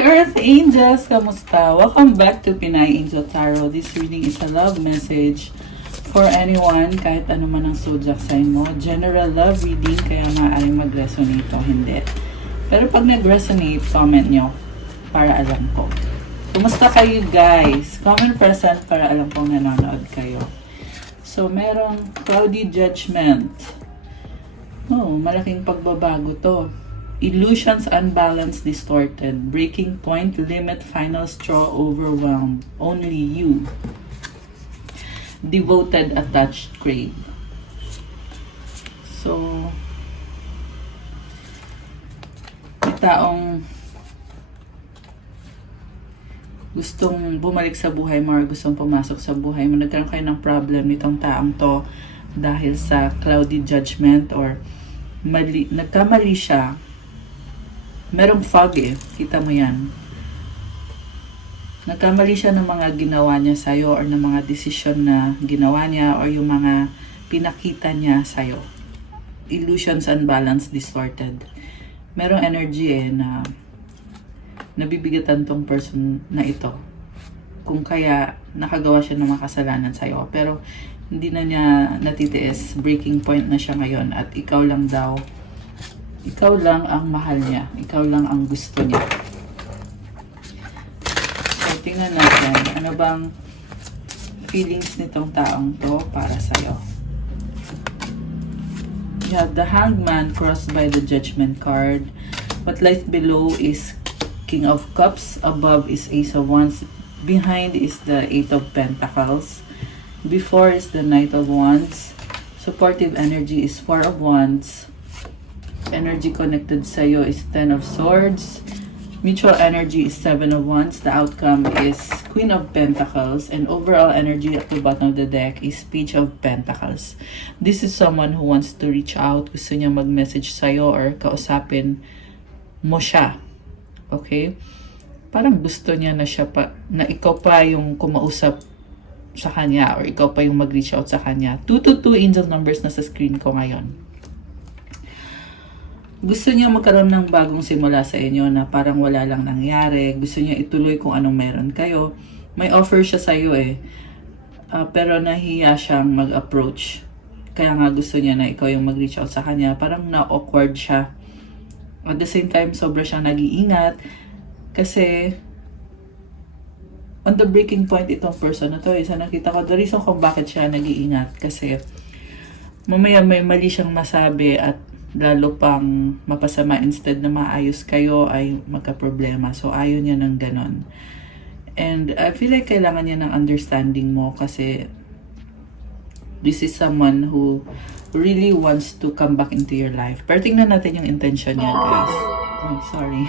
Earth Angels! Kamusta? Welcome back to Pinay Angel Tarot. This reading is a love message for anyone, kahit ano man ang zodiac sign mo. General love reading, kaya maaaring mag-resonate o hindi. Pero pag nag-resonate, comment nyo para alam ko. Kumusta kayo guys? Comment present para alam kong nanonood kayo. So, merong cloudy judgment. Oh, malaking pagbabago to. Illusions, unbalanced, distorted. Breaking point, limit, final straw, overwhelmed. Only you. Devoted, attached, crave. So, may taong gustong bumalik sa buhay mo or gustong pumasok sa buhay mo. Nagkaroon kayo ng problem nitong taong to dahil sa cloudy judgment or nagkamali siya. Merong fog eh. Kita mo yan. Nagkamali siya ng mga ginawa niya sa'yo or ng mga desisyon na ginawa niya or yung mga pinakita niya sa'yo. Illusions, unbalanced, distorted. Merong energy eh na nabibigatan tong person na ito. Kung kaya nakagawa siya ng mga kasalanan sa'yo. Pero hindi na niya natitiis. Breaking point na siya ngayon at ikaw lang daw. Ikaw lang ang mahal niya. Ikaw lang ang gusto niya. So, tingnan natin. Ano bang feelings nitong taong to para sa'yo? You have the Hangman crossed by the Judgment card. What lies below is King of Cups. Above is Ace of Wands. Behind is the Eight of Pentacles. Before is the Knight of Wands. Supportive energy is Four of Wands. Energy connected sa'yo is Ten of Swords. Mutual energy is Seven of Wands. The outcome is Queen of Pentacles. And overall energy at the bottom of the deck is Page of Pentacles. This is someone who wants to reach out. Gusto niya mag-message sa'yo or kausapin mo siya. Okay? Parang gusto niya na siya pa, na ikaw pa yung kumausap sa kanya or ikaw pa yung mag-reach out sa kanya. 222 angel numbers na sa screen ko ngayon. Gusto niya magkaroon ng bagong simula sa inyo na parang wala lang nangyari. Gusto niya ituloy kung anong meron kayo. May offer siya sa iyo eh. Pero nahiya siyang mag-approach. Kaya nga gusto niya na ikaw yung mag-reach out sa kanya. Parang na-awkward siya. At the same time, sobra siyang nag-iingat. Kasi on the breaking point itong person na to. Isa nakita ko, the reason kung bakit siya nag-iingat. Kasi mamaya may mali siyang masabi at lalo pang mapasama, instead na maayos kayo ay magka-problema. So, ayaw niya ng ganon. And I feel like kailangan niya ng understanding mo kasi this is someone who really wants to come back into your life. Pero tingnan natin yung intention niya, guys. Oh, sorry.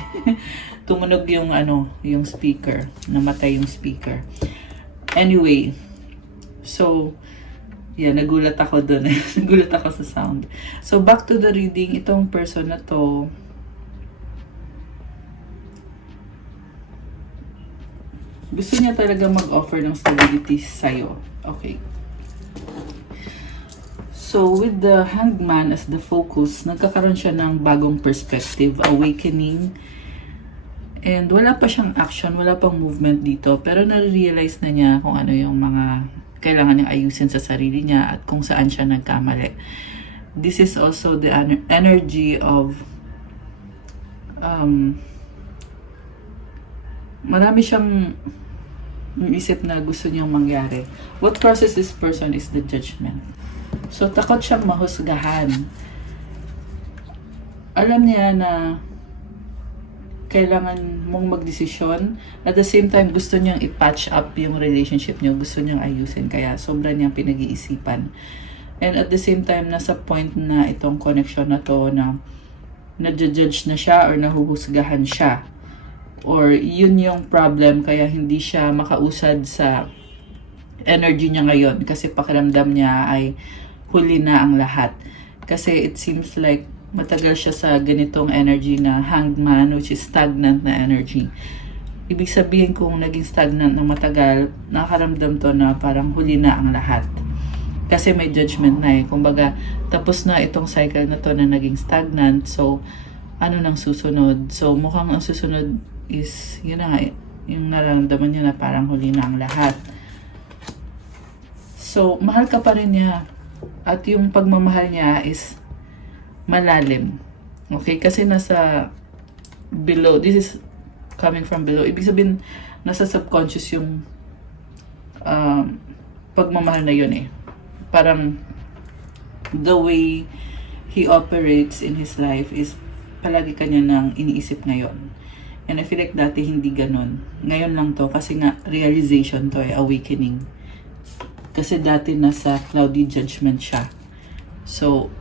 Tumunog yung yung speaker. Namatay yung speaker. Anyway, so yeah, nagulat ako dun. Nagulat ako sa sound. So, back to the reading. Itong person na to, gusto niya talaga mag-offer ng stability sa'yo. Okay. So, with the Hangman as the focus, nagkakaroon siya ng bagong perspective, awakening, and wala pa siyang action, wala pang movement dito, pero nare-realize na niya kung ano yung mga kailangan niyang ayusin sa sarili niya at kung saan siya nagkamali. This is also the energy of marami siyang isip na gusto niyang mangyari. What crosses this person is the judgment. So, takot siyang mahusgahan. Alam niya na kailangan mong magdesisyon. At the same time, gusto niyang i-patch up yung relationship niyo. Gusto niyang ayusin. Kaya sobra niyang pinag-iisipan. And at the same time, nasa point na itong connection na to na nadjudge na siya or nahuhusgahan siya. Or yun yung problem kaya hindi siya makausad sa energy niya ngayon. Kasi pakiramdam niya ay huli na ang lahat. Kasi it seems like matagal siya sa ganitong energy na Hangman, which is stagnant na energy. Ibig sabihin kung naging stagnant ng matagal, nakaramdam to na parang huli na ang lahat. Kasi may judgment na eh. Kumbaga, tapos na itong cycle na to na naging stagnant. So, ano nang susunod? So, mukhang ang susunod is, yun na nga, yung nararamdaman niya na parang huli na ang lahat. So, mahal ka pa rin niya. At yung pagmamahal niya is malalim. Okay? Kasi nasa below, this is coming from below. Ibig sabihin, nasa subconscious yung pagmamahal na yun eh. Parang the way he operates in his life is palagi kanya nang iniisip ngayon. And I feel like dati hindi ganun. Ngayon lang to kasi nga realization to eh, awakening. Kasi dati nasa cloudy judgment siya. So,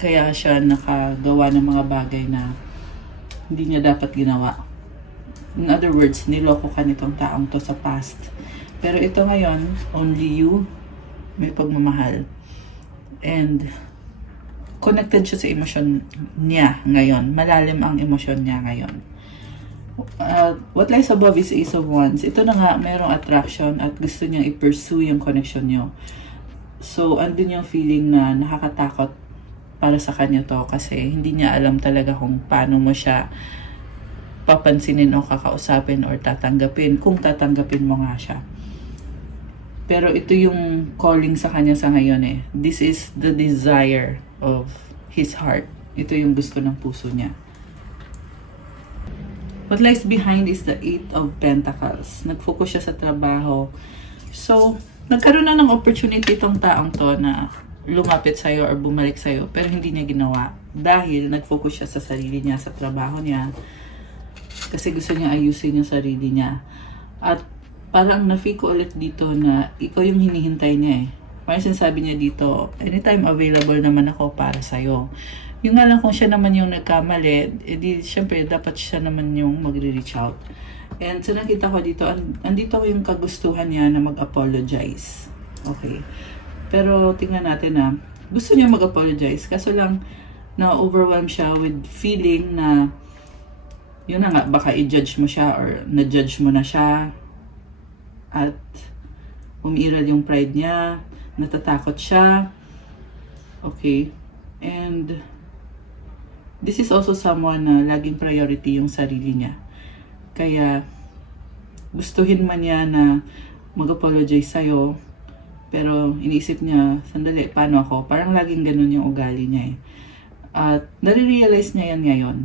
kaya siya nakagawa ng mga bagay na hindi niya dapat ginawa. In other words, niloko ka nitong taong to sa past. Pero ito ngayon, only you, may pagmamahal. And connected siya sa emosyon niya ngayon. Malalim ang emosyon niya ngayon. What lies above is Ace of Wands. Ito na nga, mayroong attraction at gusto niyang i-pursue yung connection niyo. So, andun yung feeling na nakakatakot para sa kanya to kasi hindi niya alam talaga kung paano mo siya papansinin o kakausapin or tatanggapin, kung tatanggapin mo nga siya. Pero ito yung calling sa kanya sa ngayon eh. This is the desire of his heart. Ito yung gusto ng puso niya. What lies behind is the Eight of Pentacles. Nag-focus siya sa trabaho. So, nagkaroon na ng opportunity itong taong to na lumapit sa'yo or bumalik sa'yo, pero hindi niya ginawa. Dahil nag-focus siya sa sarili niya, sa trabaho niya. Kasi gusto niya ayusin yung sarili niya. At parang na-feel ko ulit dito na ikaw yung hinihintay niya eh. Parang sinasabi niya dito, anytime available naman ako para sa'yo. Yung nga lang kung siya naman yung nagkamali, edi syempre dapat siya naman yung magre-reach out. And so nakita ko dito, andito ko yung kagustuhan niya na mag-apologize. Okay. Pero tingnan natin na gusto niya mag-apologize. Kaso lang na-overwhelm siya with feeling na yun na nga, baka i-judge mo siya or na-judge mo na siya. At umiiral yung pride niya, natatakot siya. Okay. And this is also someone na laging priority yung sarili niya. Kaya gustuhin man niya na mag-apologize sa'yo, pero iniisip niya, sandali, paano ako? Parang laging ganun yung ugali niya eh. At nare-realize niya yan ngayon.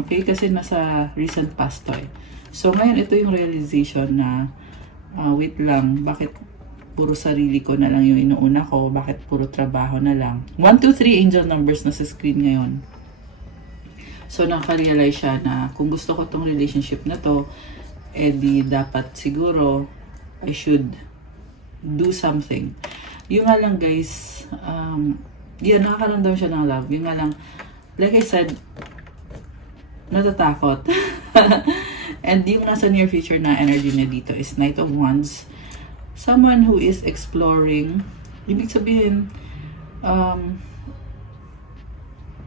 Okay? Kasi nasa recent past to eh. So ngayon, ito yung realization na wait lang, bakit puro sarili ko na lang yung inuuna ko? Bakit puro trabaho na lang? 1, 2, 3 angel numbers na sa screen ngayon. So, nakarealize siya na kung gusto ko tong relationship na to, di dapat siguro I should do something. Yung nga lang guys, yan, nakakaramdam siya ng love. Yung nga lang, like I said, natatakot. And yung nasa near future na energy niya dito is Knight of Wands. Someone who is exploring, ibig sabihin,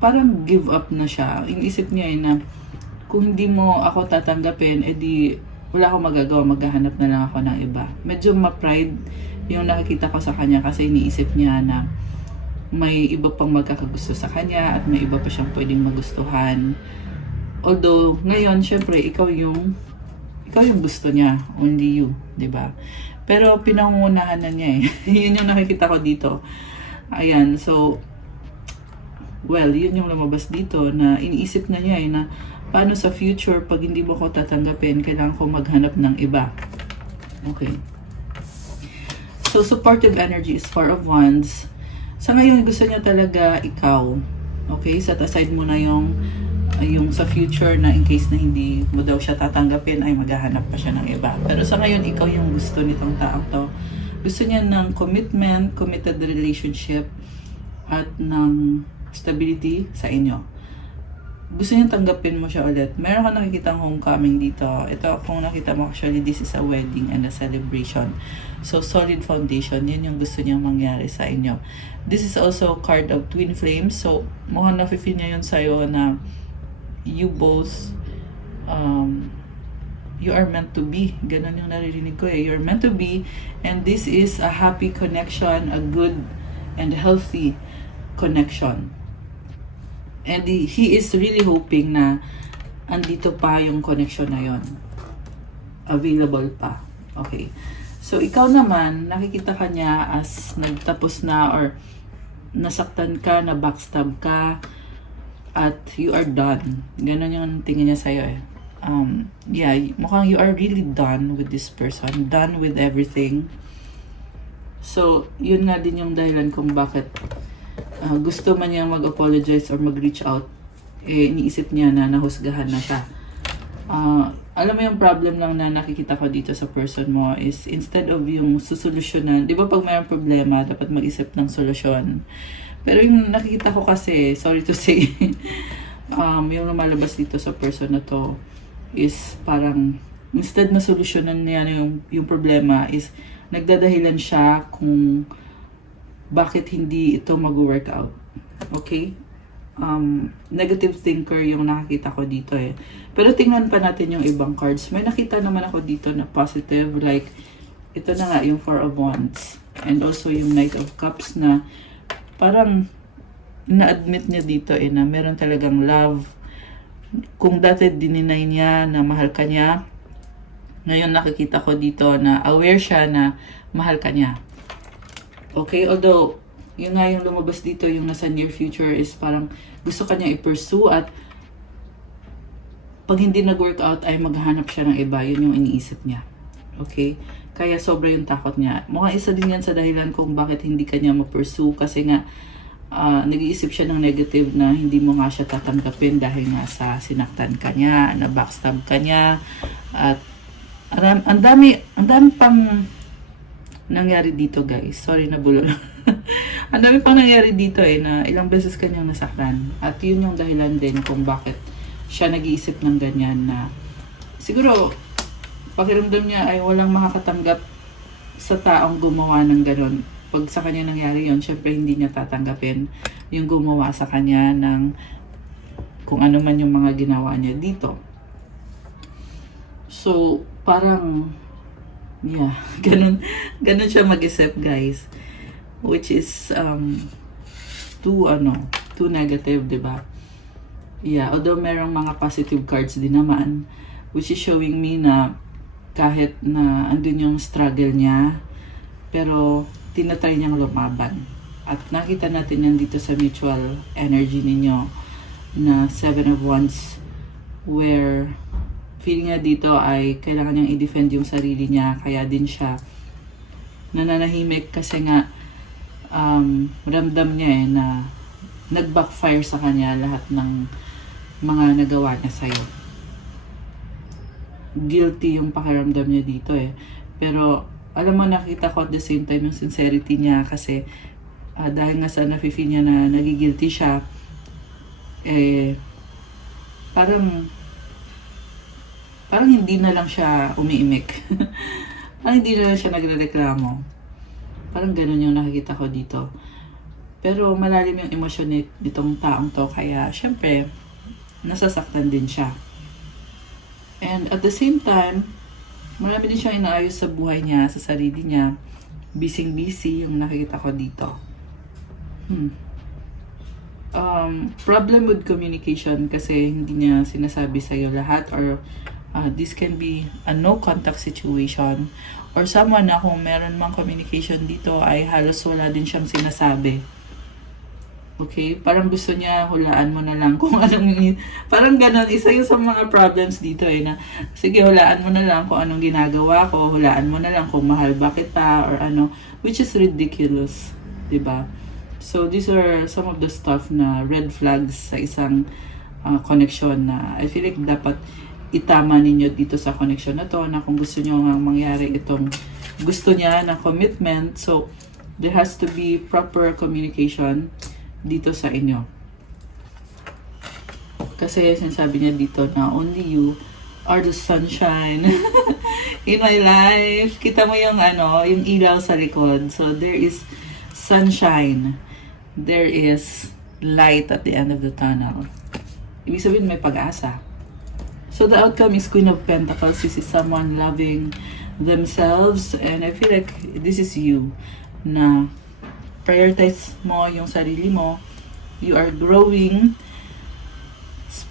parang give up na siya. Inisip niya na kung hindi mo ako tatanggapin, edi wala akong magagawa, maghahanap na lang ako ng iba. Medyo ma-pride yung nakikita ko sa kanya kasi iniisip niya na may iba pang magkakagusto sa kanya at may iba pa siyang pwedeng magustuhan. Although, ngayon, syempre, ikaw yung gusto niya. Only you, di ba? Pero pinangungunahan na niya eh. Yun yung nakikita ko dito. Ayan, so, well, yun yung lumabas dito na iniisip na niya eh na paano sa future pag hindi mo ko tatanggapin, kailangan ko maghanap ng iba. Okay. So, supportive energy is 4 of Wands. Sa ngayon, gusto niya talaga ikaw. Okay? Set aside mo na yung sa future na in case na hindi mo daw siya tatanggapin ay maghahanap pa siya ng iba. Pero sa ngayon, ikaw yung gusto nitong taong to. Gusto niya ng commitment, committed relationship, at ng stability sa inyo. Gusto niya tanggapin mo siya ulit. Meron ka nakikitang homecoming dito. Ito, kung nakita mo, actually, this is a wedding and a celebration. So, solid foundation. Yun yung gusto niyang mangyari sa inyo. This is also a card of twin flames. So, mukhang nafe-feel niya yun sa'yo na you both, you are meant to be. Ganun yung naririnig ko eh. You're meant to be. And this is a happy connection, a good and healthy connection. And he is really hoping na andito pa yung connection na yon, available pa. Okay. So, ikaw naman, nakikita ka niya as nagtapos na or nasaktan ka, na backstab ka, at you are done. Ganon yung tingin niya sa'yo eh. Yeah, mukhang you are really done with this person. Done with everything. So, yun nga din yung dahilan kung bakit gusto man niyang mag-apologize or mag-reach out, eh, iniisip niya na nahusgahan na siya. Alam mo yung problem lang na nakikita ko dito sa person mo is instead of yung susolusyonan, di ba pag mayroong problema, dapat mag-isip ng solusyon. Pero yung nakikita ko kasi, sorry to say, yung lumalabas dito sa person na to is parang instead na solusyonan niya yung problema is nagdadahilan siya kung bakit hindi ito mag-work out. Okay? Negative thinker yung nakakita ko dito eh. Pero tingnan pa natin yung ibang cards. May nakita naman ako dito na positive, like ito na nga yung Four of Wands and also yung Knight of Cups na parang na-admit niya dito eh na meron talagang love. Kung dati dininay niya na mahal ka niya, ngayon nakikita ko dito na aware siya na mahal ka niya. Okay, although yun nga yung lumabas dito, yung nasa near future is parang gusto ka niya i-pursue at pag hindi nag-work out ay maghahanap siya ng iba. Yun yung iniisip niya. Okay? Kaya sobra yung takot niya. Mukhang isa din yan sa dahilan kung bakit hindi ka niya ma-pursue kasi nga nag-iisip siya ng negative na hindi mo nga siya tatanggapin dahil nga sa sinaktan ka niya, na backstab ka niya, at ang dami pang nangyari dito guys. Sorry na bulol. Ang dami pang nangyari dito eh na ilang beses kanyang nasaktan. At yun yung dahilan din kung bakit siya nag-iisip ng ganyan na siguro pakiramdam niya ay walang makakatanggap sa taong gumawa ng ganon. Pag sa kanya nangyari yun, syempre hindi niya tatanggapin yung gumawa sa kanya ng kung ano man yung mga ginawa niya dito. So, parang yeah, ganun siya mag-isip guys. Which is too negative, diba? Yeah, although merong mga positive cards din naman, which is showing me na kahit na andun yung struggle niya, pero tinatry niyang lumaban. At nakita natin yan dito sa mutual energy ninyo na Seven of Wands, where feeling niya dito ay kailangan niyang i-defend yung sarili niya, kaya din siya nananahimik kasi nga ramdam niya eh na nag-backfire sa kanya lahat ng mga nagawa niya sa'yo. Guilty yung pakiramdam niya dito eh. Pero alam mo, nakita ko at the same time yung sincerity niya kasi dahil nga sa nafe-feel niya na nagigilty siya, eh parang hindi na lang siya umiimik. Parang hindi na lang siya nagrereklamo. Parang ganun yung nakikita ko dito. Pero malalim yung emosyon nitong taong to, kaya syempre nasasaktan din siya. And at the same time, marami din siyang inaayos sa buhay niya, sa sarili niya. Busy yung nakikita ko dito. Problem with communication kasi hindi niya sinasabi sa'yo lahat, or this can be a no contact situation, or someone na kung meron mang communication dito ay halos wala din siyang sinasabi. Okay? Parang gusto niya hulaan mo na lang kung anong, parang ganun, isa yung sa mga problems dito eh, na sige, hulaan mo na lang kung anong ginagawa ko, hulaan mo na lang kung mahal ba kita or ano, which is ridiculous, diba? So these are some of the stuff na red flags sa isang connection na I feel like dapat itama ninyo dito sa connection na to, na kung gusto nyo nga mangyari itong gusto niya na commitment, so there has to be proper communication dito sa inyo. Kasi sinasabi niya dito na only you are the sunshine in my life. Kita mo yung yung ilaw sa likod. So there is sunshine. There is light at the end of the tunnel. Ibig sabihin may pag-asa. So the outcome is Queen of Pentacles. This is someone loving themselves, and I feel like this is you na prioritize mo yung sarili mo. You are growing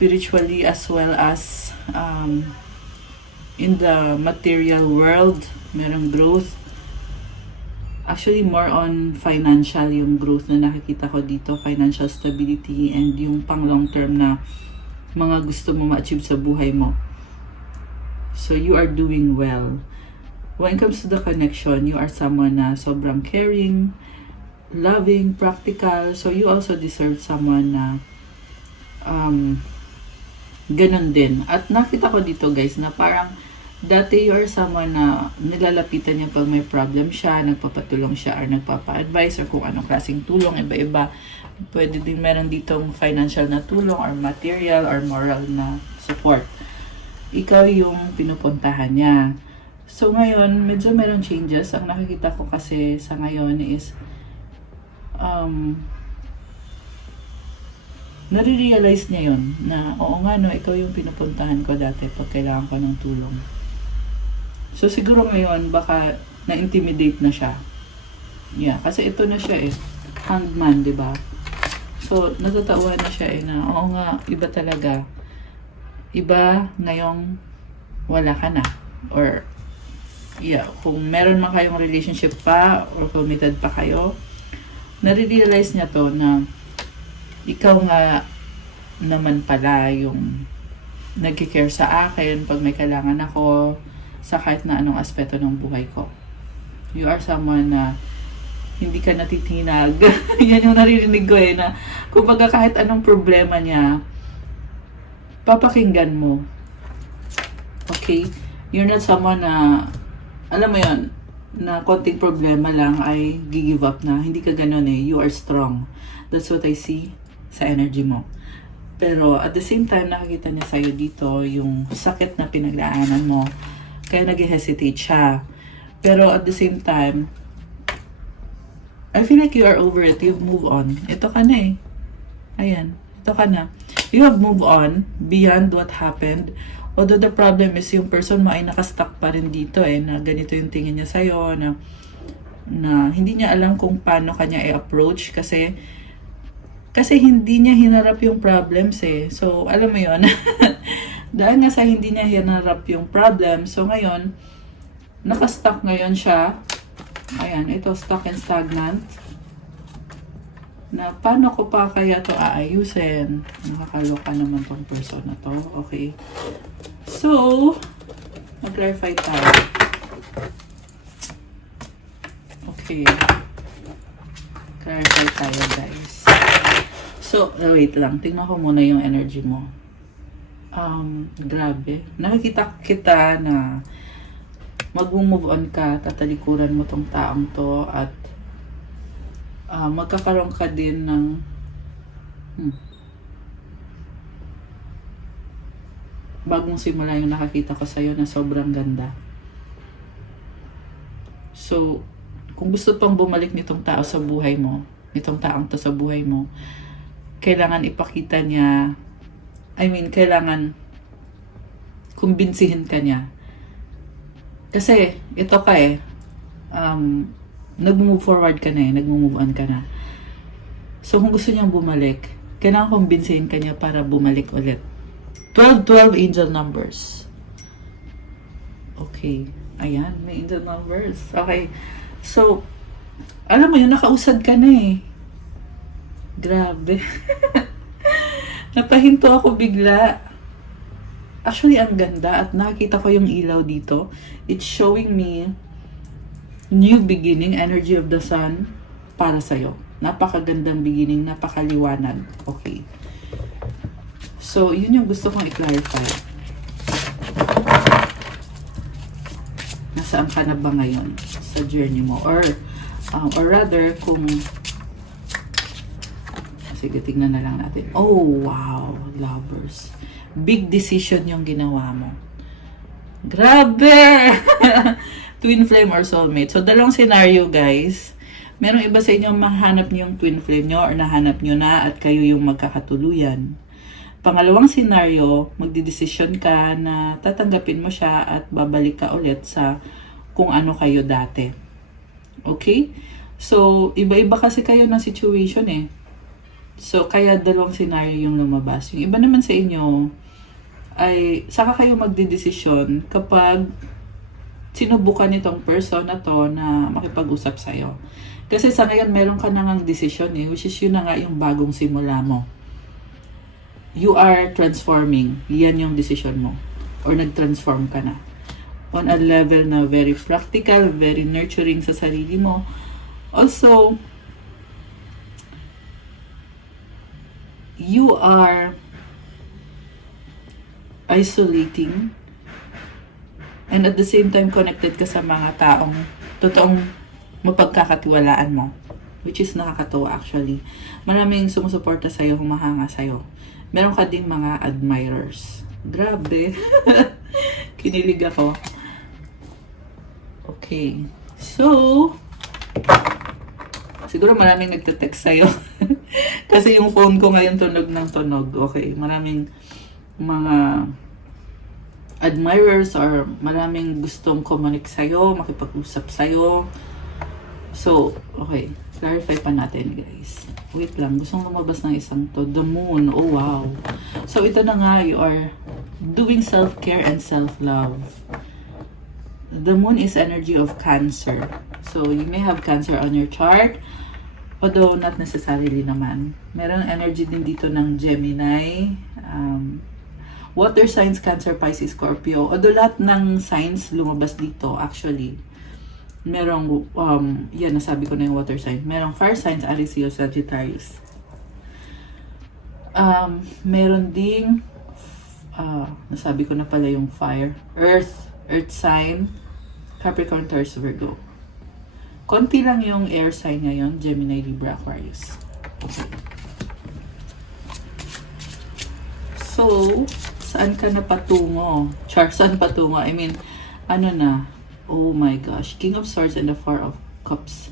spiritually as well as in the material world, merong growth. Actually, more on financial yung growth na nakikita ko dito, financial stability, and yung pang long term na mga gusto mo ma-achieve sa buhay mo. So, you are doing well. When it comes to the connection, you are someone na sobrang caring, loving, practical. So, you also deserve someone na ganun din. At nakita ko dito guys na parang dati you are someone na nilalapitan niya pag may problem siya, nagpapatulong siya or nagpapa-advise or kung anong klaseng tulong, iba-iba. Pwede din meron ditong financial na tulong or material or moral na support. Ikaw yung pinupuntahan niya. So ngayon, medyo meron changes. Ang nakikita ko kasi sa ngayon is nare-realize niya yun na oo nga no, ikaw yung pinupuntahan ko dati pag kailangan ko ng tulong. So siguro ngayon baka na-intimidate na siya. Yeah, kasi ito na siya hangman, 'di ba? So natatawa na siya na oo nga, iba talaga. Iba ngayong wala ka na, or yeah, kung meron man kayong relationship pa or committed pa kayo, nare-realize niya to na ikaw nga naman pala yung nagki-care sa akin pag may kailangan ako sa kahit na anong aspeto ng buhay ko. You are someone na hindi ka natitinag. Yan yung naririnig ko na kumbaga kahit anong problema niya, papakinggan mo. Okay? You're not someone na, alam mo yun, na konting problema lang ay give up na. Hindi ka ganun You are strong. That's what I see sa energy mo. Pero at the same time, nakikita niya sa'yo dito yung sakit na pinaglaanan mo. Kaya nag-hesitate siya. Pero at the same time, I feel like you are over it. You've moved on. Ito ka na Ayan. Ito ka na. You have moved on beyond what happened. Although the problem is yung person mo ay nakastuck pa rin dito na ganito yung tingin niya sa'yo, na hindi niya alam kung paano kanya i-approach kasi hindi niya hinarap yung problems So, alam mo yun. Dahil nga sa hindi niya hinarap yung problem, so ngayon, nakastuck ngayon siya. Ayan, ito, stuck and stagnant. Na paano ko pa kaya to aayusin? Nakakaloka naman tong person na to. Okay. So, mag-clarify tayo. Okay. Clarify tayo, guys. So, wait lang. Tingnan ko muna yung energy mo. Grabe. Nakikita kita na mag-move on ka, tatalikuran mo tong taong to at magkakaroon ka din ng bagong simula yung nakakita ko sa'yo na sobrang ganda. So, kung gusto pang bumalik nitong tao sa buhay mo, nitong taong to sa buhay mo, kailangan ipakita niya, kailangan kumbinsihin ka niya. Kasi, ito ka nag-move forward ka na nag-move on ka na. So, kung gusto niyang bumalik, kailangan kumbinsihin ka niya para bumalik ulit. 12 angel numbers. Okay. Ayan, may angel numbers. Okay. So, alam mo yun, nakausad ka na Grabe. Napahinto ako bigla. Actually, ang ganda at nakita ko yung ilaw dito. It's showing me new beginning, energy of the sun para sa'yo. Napakagandang beginning, napakaliwanag. Okay. So, yun yung gusto kong i-clarify. Nasaan ka na ba ngayon sa journey mo? Or rather, kung sige, tignan na lang natin. Oh, wow. Lovers. Big decision yung ginawa mo. Grabe! Twin flame or soulmate. So, dalawang scenario, guys. Merong iba sa inyo mahanap niyo yung twin flame nyo or nahanap nyo na at kayo yung magkakatuluyan. Pangalawang scenario, magdidesisyon ka na tatanggapin mo siya at babalik ka ulit sa kung ano kayo dati. Okay? So, iba-iba kasi kayo ng situation So, kaya dalawang scenario yung lumabas. Yung iba naman sa inyo, ay saka kayo magdidesisyon kapag sinubukan nitong person na to na makipag-usap sa'yo. Kasi sa ngayon, meron ka na ngang desisyon which is yun na nga yung bagong simula mo. You are transforming. Yan yung desisyon mo. Or nag-transform ka na. On a level na very practical, very nurturing sa sarili mo. Also, you are isolating and at the same time connected ka sa mga taong totoong mapagkakatiwalaan mo, which is nakakatuwa actually. Maraming sumusuporta sa'yo, humahanga sa'yo. Meron ka ding mga admirers. Grabe. Kinilig ako. Okay. So, siguro maraming nagte-text sa'yo. Kasi yung phone ko ngayon tunog ng tunog. Okay. Maraming mga admirers or maraming gustong connect sa'yo, makipag-usap sa'yo. So, okay. Clarify pa natin, guys. Wait lang. Gustong lumabas ng isang to. The moon. Oh, wow. So, ito na nga. You are doing self-care and self-love. The moon is energy of Cancer. So, you may have Cancer on your chart. Although, not necessarily naman. Meron energy din dito ng Gemini. Water signs, Cancer, Pisces, Scorpio. Although, lahat ng signs lumabas dito, actually. Merong, yan, nasabi ko na yung water sign. Merong fire signs, Aries, Leo, Sagittarius. Meron ding, nasabi ko na pala yung fire. Earth sign, Capricorn, Taurus, Virgo. Konti lang yung air sign ngayon, Gemini, Libra, Aquarius. Okay. So, saan ka na patungo? Saan patungo? I mean, ano na? Oh my gosh. King of Swords and the Four of Cups.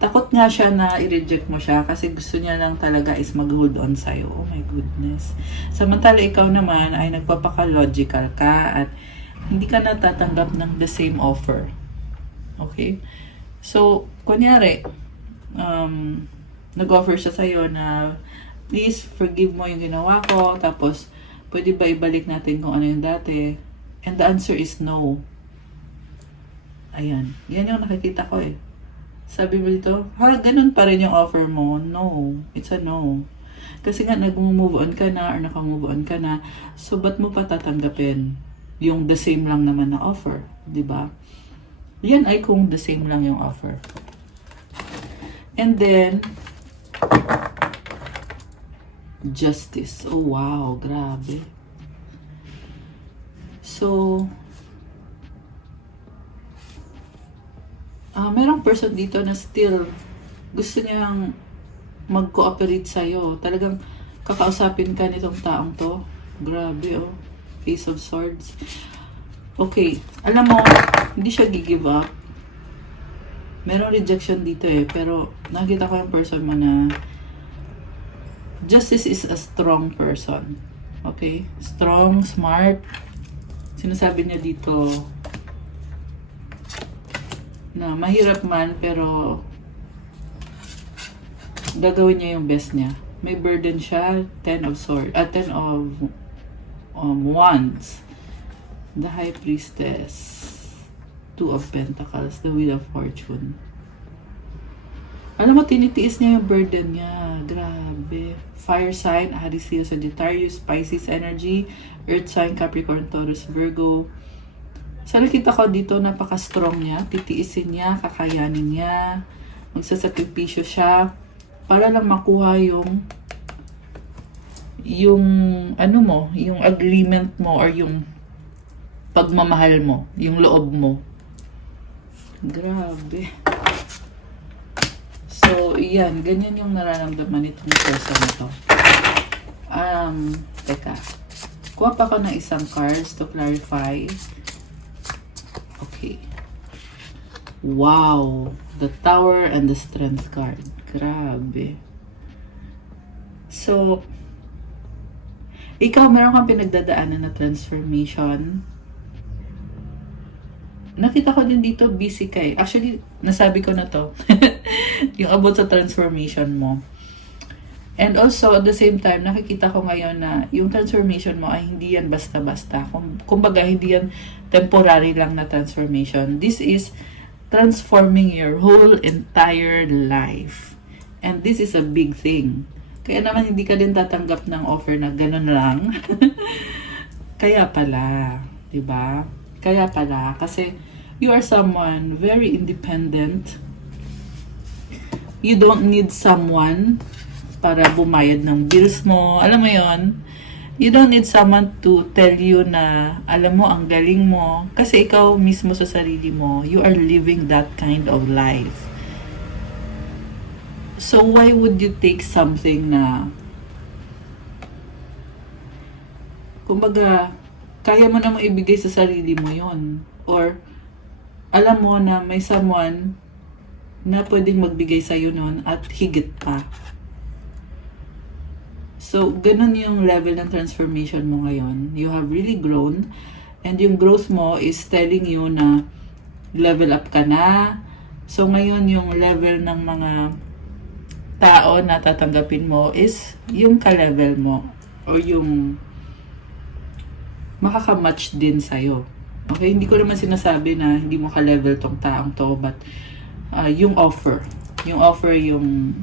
Takot nga siya na i-reject mo siya kasi gusto niya lang talaga is mag-hold on sa'yo. Oh my goodness. Samantala ikaw naman ay nagpapaka-logical ka at hindi ka natatanggap ng the same offer. Okay? So, kunyari, nag-offer siya sa'yo na please forgive mo yung ginawa ko tapos pwede ba ibalik natin kung ano yung dati? And the answer is no. Ayan. Yan yung nakikita ko eh. Sabi mo dito, ganun pa rin yung offer mo. No. It's a no. Kasi nga, nag-move on ka na or naka-move on ka na. So, ba't mo pa tatanggapin yung the same lang naman na offer? Diba? Yan ay kung the same lang yung offer. And then, Justice. Oh, wow. Grabe. So, merong person dito na still gusto niyang mag-cooperate sa'yo. Talagang kakausapin ka nitong taong to. Grabe, oh. Ace of Swords. Okay. Alam mo, hindi siya give up. Merong rejection dito eh. Pero nakita ko yung person mo na Justice is a strong person. Okay? Strong, smart. Sinasabi niya dito na mahirap man pero gagawin niya yung best niya. May burden siya, 10 of swords, 10 of wands, the High Priestess, 2 of Pentacles, the Wheel of Fortune. Alam mo, tinitiis niya yung burden niya. Grabe. Fire sign, Aries, Leo, Sagittarius, Pisces energy, Earth sign, Capricorn, Taurus, Virgo. Sa nakita ko dito, napaka-strong niya. Titiisin niya, kakayanin niya. Magsasakripisyo siya para lang makuha yung ano mo, yung agreement mo or yung pagmamahal mo, yung loob mo. Grabe. So, yan. Ganyan yung nararamdaman itong person na to. Teka. Kuha pa ko ng isang cards to clarify. Okay. Wow. The Tower and the Strength card. Grabe. So, ikaw, meron kang pinagdadaanan na transformation. Nakita ko din dito, busy ka eh. Actually, nasabi ko na to. Yung about sa transformation mo. And also, at the same time, nakikita ko ngayon na yung transformation mo ay hindi yan basta-basta. Kumbaga, hindi yan temporary lang na transformation. This is transforming your whole entire life. And this is a big thing. Kaya naman hindi ka din tatanggap ng offer na ganun lang. Kaya pala, 'di ba? Kaya pala kasi you are someone very independent. You don't need someone para bumayad ng bills mo. Alam mo 'yon? You don't need someone to tell you na alam mo ang galing mo kasi ikaw mismo sa sarili mo, you are living that kind of life. So why would you take something na kumbaga kaya mo namang ibigay sa sarili mo 'yon, or alam mo na may someone na pwedeng magbigay sa iyo nun at higit pa. So, ganun yung level ng transformation mo ngayon. You have really grown, and yung growth mo is telling you na level up ka na. So, ngayon yung level ng mga tao na tatanggapin mo is yung ka-level mo or yung makaka-match din sa'yo. Okay? Hindi ko naman sinasabi na hindi mo ka-level tong taong to, but yung offer. Yung offer yung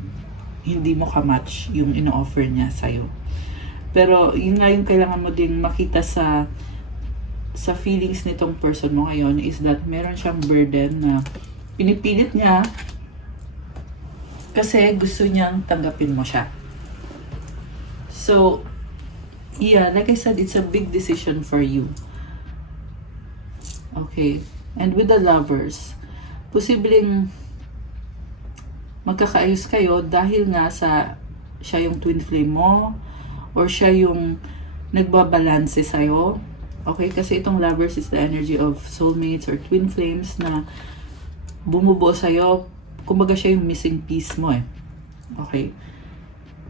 hindi mo ka-match yung ino-offer niya sa'yo. Pero yun nga yung kailangan mo ding makita sa feelings nitong person mo ngayon is that meron siyang burden na pinipilit niya kasi gusto niyang tanggapin mo siya. So, yeah, like I said, it's a big decision for you. Okay. And with the lovers, posibleng magkakaayos kayo dahil nga siya yung twin flame mo or siya yung nagbabalanse sa'yo. Okay? Kasi itong lovers is the energy of soulmates or twin flames na bumubuo sa'yo. Kumbaga siya yung missing piece mo eh. Okay?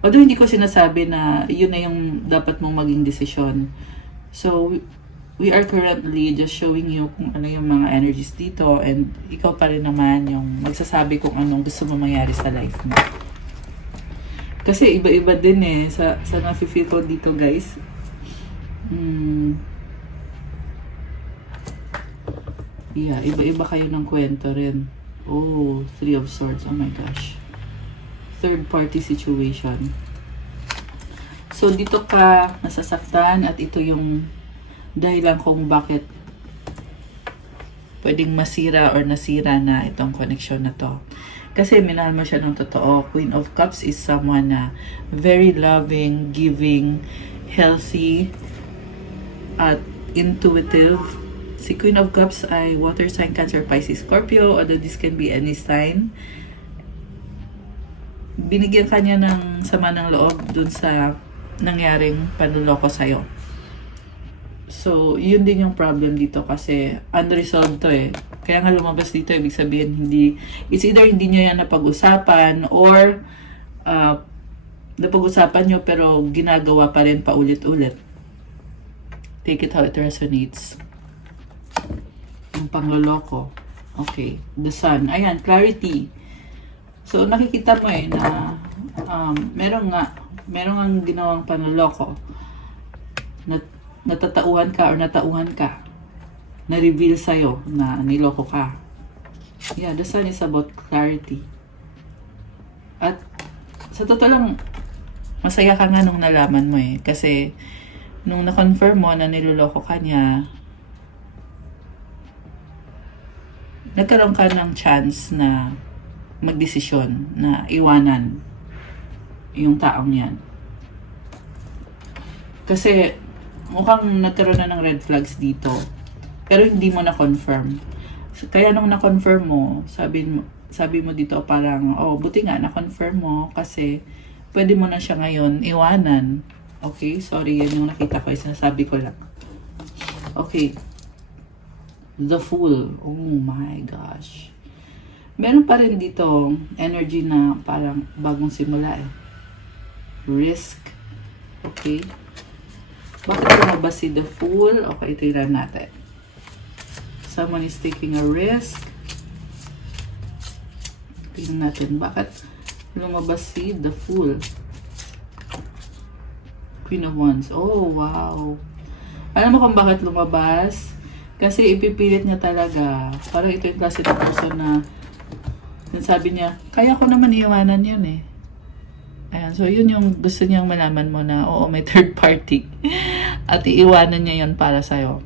Although hindi ko sinasabi na yun na yung dapat mong maging desisyon. So, we are currently just showing you kung ano yung mga energies dito, and ikaw pa rin naman yung magsasabi kung anong gusto mo mangyari sa life mo. Kasi iba-iba din eh sa nafe-feel ko dito, guys. Yeah, iba-iba kayo ng kwento rin. Oh, 3 of Swords. Oh my gosh. Third party situation. So dito ka nasasaktan at ito yung dahilan kung bakit pwedeng masira or nasira na itong connection na to. Kasi minahal mo siya ng totoo. Queen of Cups is someone na very loving, giving, healthy, at intuitive. Si Queen of Cups ay water sign, Cancer, Pisces, Scorpio, although this can be any sign. Binigyan ka niya ng sama ng loob dun sa nangyaring panluloko sa'yo. So, yun din yung problem dito kasi unresolved to eh. Kaya nga lumabas dito, ibig sabihin it's either hindi nyo yan napag-usapan or napag-usapan nyo pero ginagawa pa rin paulit-ulit. Take it how it resonates. Yung pangloloko. Okay. The Sun. Ayan, clarity. So, nakikita mo eh na meron ang ginawang panloloko na natatauhan ka or natauhan ka, na-reveal sa'yo na niloko ka. Yeah, the Sun is about clarity. At sa totoo lang, masaya ka nga nung nalaman mo eh. Kasi nung na-confirm mo na niloloko ka niya, nagkaroon ka ng chance na magdesisyon na iwanan yung taong yan. Kasi mukhang nagkaroon na ng red flags dito. Pero hindi mo na-confirm. Kaya nung na-confirm mo, sabi mo dito parang, oh, buti nga na-confirm mo kasi pwede mo na siya ngayon iwanan. Okay? Sorry, yan yung nakita ko. Sinasabi ko lang. Okay. The Fool. Oh my gosh. Meron pa rin dito energy na parang bagong simula eh. Risk. Okay? Bakit lumabas si The Fool? Okay, itiran natin. Someone is taking a risk. Tingnan natin, bakit lumabas si The Fool? Queen of Wands. Oh, wow. Alam mo kung bakit lumabas? Kasi ipipilit niya talaga. Parang ito yung klase ng person na sabi niya, kaya ko naman iiwanan yun eh. Ayan, so yun yung gusto niyang malaman mo na, oo, may third party. At iiwanan niya yun para sa'yo.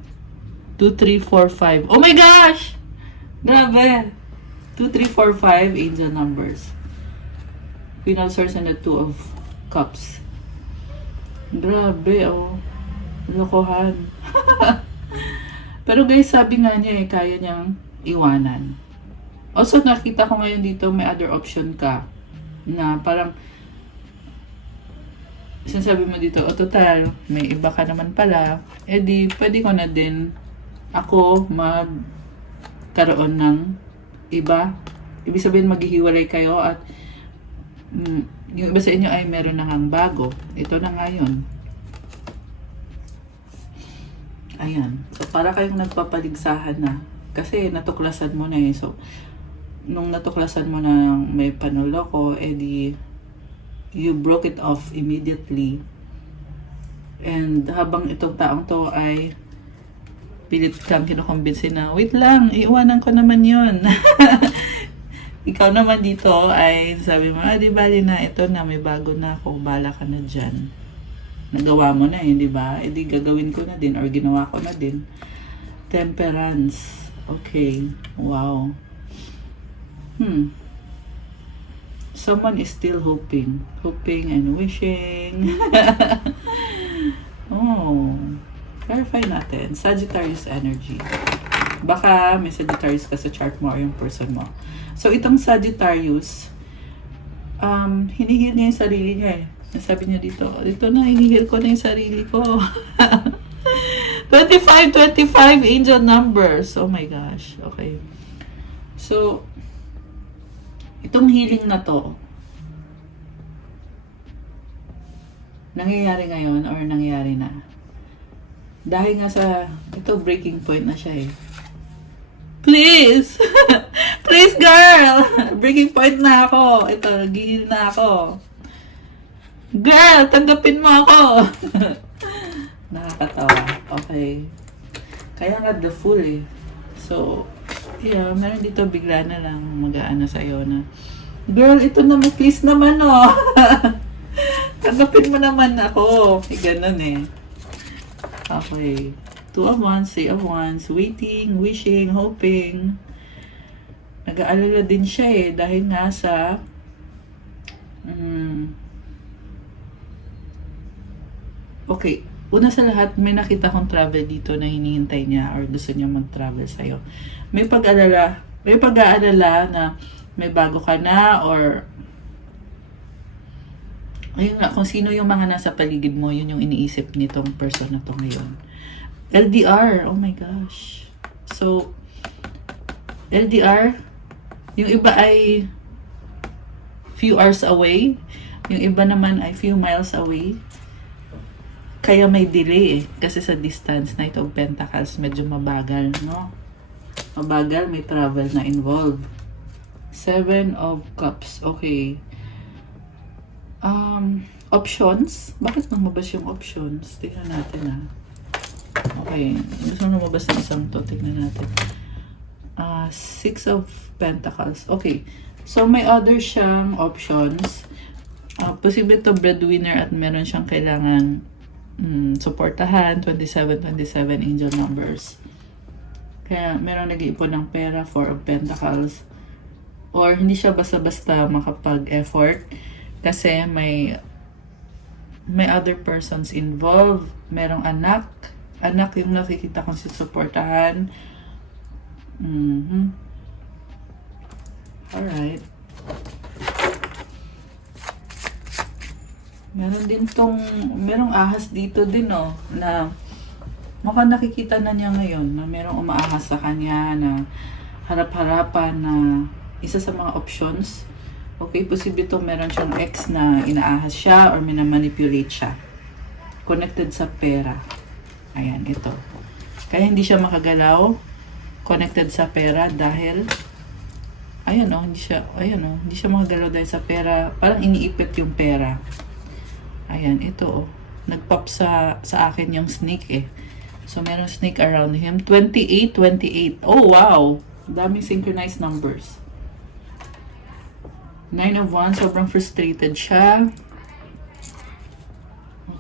2, 3, 4, 5. Oh my gosh! Grabe! 2, 3, 4, 5, angel numbers. Queen of Swords and the 2 of Cups. Grabe, oh. Lokohan. Pero guys, sabi nga niya kaya niyang iwanan. Also, nakita ko ngayon dito, may other option ka. Na parang, sinasabi mo dito, o total, may iba ka naman pala. Eh di, pwede ko na din ako magkaroon ng iba. Ibig sabihin, maghihiwalay kayo at yung iba sa inyo ay meron na ngang bago. Ito na nga yun. Ayan. So, para kayong nagpapaligsahan na. Kasi natuklasan mo na eh. So, nung natuklasan mo na may panuloko, edi you broke it off immediately. And habang itong taong to ay pilit kang kinukumbinsi na, wait lang, iiwanan ko naman yun. Ikaw naman dito ay sabi mo, di bali na, ito na, may bago na ako, bala ka na dyan. Nagawa mo na di ba? E di gagawin ko na din or ginawa ko na din. Temperance. Okay. Wow. Someone is still hoping. Hoping and wishing. Oh. Clarify natin. Sagittarius energy. Baka may Sagittarius ka sa chart mo or yung person mo. So, itong Sagittarius, hinihil niya yung sarili niya eh. Sabi niya dito na, hinihil ko na yung sarili ko. 25, 25 angel numbers. Oh my gosh. Okay. So, itong healing na to, nangyayari ngayon or nangyayari na. Dahil nga sa, ito breaking point na siya eh. Please! Please girl! Breaking point na ako. Ito, nag-heal na ako. Girl, tanggapin mo ako! Nakakatawa. Okay. Kaya nga the Fool eh. So, yeah, meron dito bigla na lang mag-aano sa'yo na, girl, ito naman, please naman oh. Tanggapin mo naman ako. Ganun eh. Okay. 2 of Wands, 3 of Wands, waiting, wishing, hoping. Nag-aalala din siya eh, dahil nga sa okay, una sa lahat, may nakita kong travel dito na hinihintay niya or gusto niya mag-travel sa'yo. May pag-aalala na may bago ka na or ayun nga, kung sino yung mga nasa paligid mo, yun yung iniisip nitong person na to ngayon. LDR, oh my gosh. So, LDR, yung iba ay few hours away, yung iba naman ay few miles away. Kaya may delay eh, kasi sa distance na ito, Pentacles, medyo mabagal, no? Mabagal, may travel na involved. 7 of Cups, okay. Options, bakit lumabas yung options? Tingnan natin ah. Okay, gusto mo lumabas ng isang to, tingnan natin. 6 of Pentacles, okay. So may other siyang options. Posible to breadwinner at meron siyang kailangan supportahan. 27, 27 angel numbers. Kaya meron nag-iipon ng pera, 4 of Pentacles. Or hindi siya basta-basta makapag-effort kasi may other persons involved. Merong anak yung nakikita kong susuportahan. Alright. Merong ahas dito din oh, na mukhang nakikita na niya ngayon na merong umaahas sa kanya na harap-harapan na isa sa mga options. Okay, posible to meron siyang ex na inaahas siya or minamanipulate siya. Connected sa pera. Ayan, ito. Kaya hindi siya makagalaw. Connected sa pera dahil hindi siya makagalaw dahil sa pera. Parang iniipit yung pera. Ayan, ito oh. Nag-pop sa akin yung snake eh. So, meron snake around him. 28, 28. Oh, wow! Daming synchronized numbers. 9 of Wands, sobrang frustrated siya.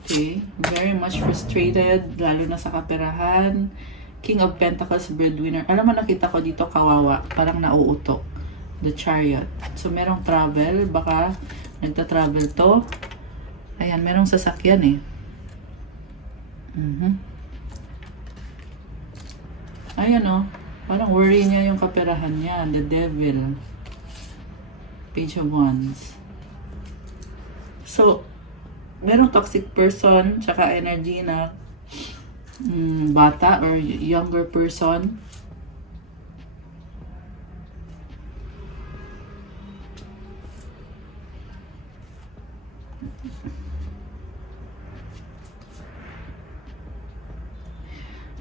Okay, very much frustrated, lalo na sa kaperahan. King of Pentacles, breadwinner. Alam mo, nakita ko dito, kawawa. Parang nauutok. The Chariot. So, merong travel. Baka nagta-travel to. Ayan, merong sasakyan eh. Ayan o. Parang worry niya yung kaperahan niya. The Devil. Page of Wands. So, merong toxic person, tsaka energy na bata or younger person.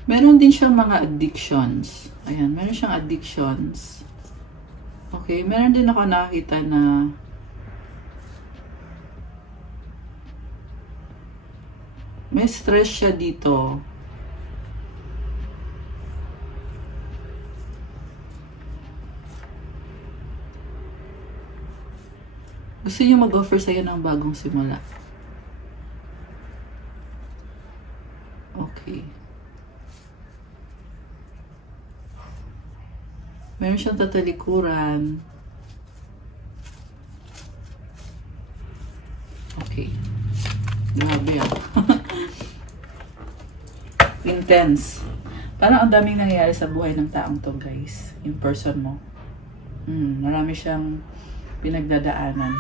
Meron din siyang mga addictions. Ayan, meron siyang addictions. Okay, meron din ako nakita na may stress siya dito. Gusto niyo mag-offer sa'yo ng bagong simula. Okay. Meron siyang tatalikuran. Okay. Grabe ah. Intense. Parang ang daming nangyayari sa buhay ng taong to, guys. Yung person mo. Marami siyang pinagdadaanan.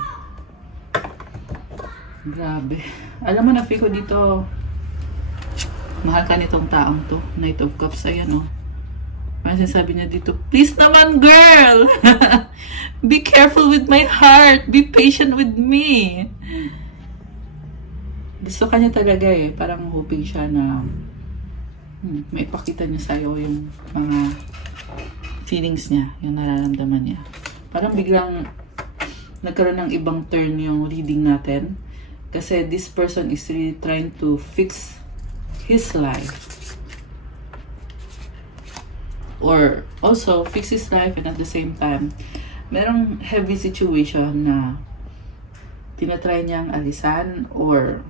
Grabe. Alam mo, na-feel ko dito, mahal ka nitong taong to. Knight of Cups, ayan oh. Parang sinasabi niya dito, please naman girl! Be careful with my heart! Be patient with me! Gusto ka niya talaga eh. Parang hoping siya na may ipakita niya sa'yo yung mga feelings niya, yung nararamdaman niya. Parang biglang nagkaroon ng ibang turn yung reading natin. Kasi this person is really trying to fix his life. Or also fix his life, and at the same time, merong heavy situation na tinatry niyang alisan or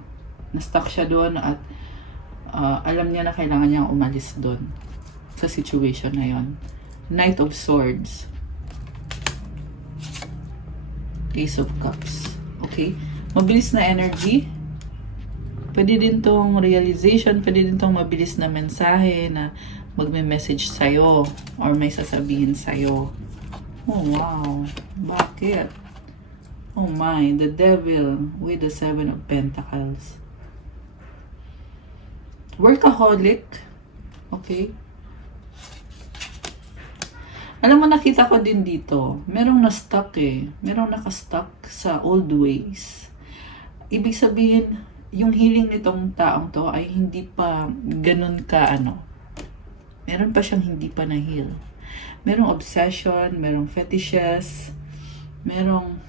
na-stuck siya doon at alam niya na kailangan niyang umalis doon sa situation na yon. Knight of Swords. Ace of Cups. Okay? Mabilis na energy. Pwede din tong realization, pwede din tong mabilis na mensahe na magme-message sa'yo or may sasabihin sa'yo. Oh, wow. Bakit? Oh my, the Devil with the 7 of Pentacles. Workaholic. Okay? Alam mo, nakita ko din dito, merong na-stuck eh. Merong naka-stuck sa old ways. Ibig sabihin, yung healing nitong taong to ay hindi pa ganun ka meron pa siyang hindi pa na-heal. Merong obsession, merong fetishes, merong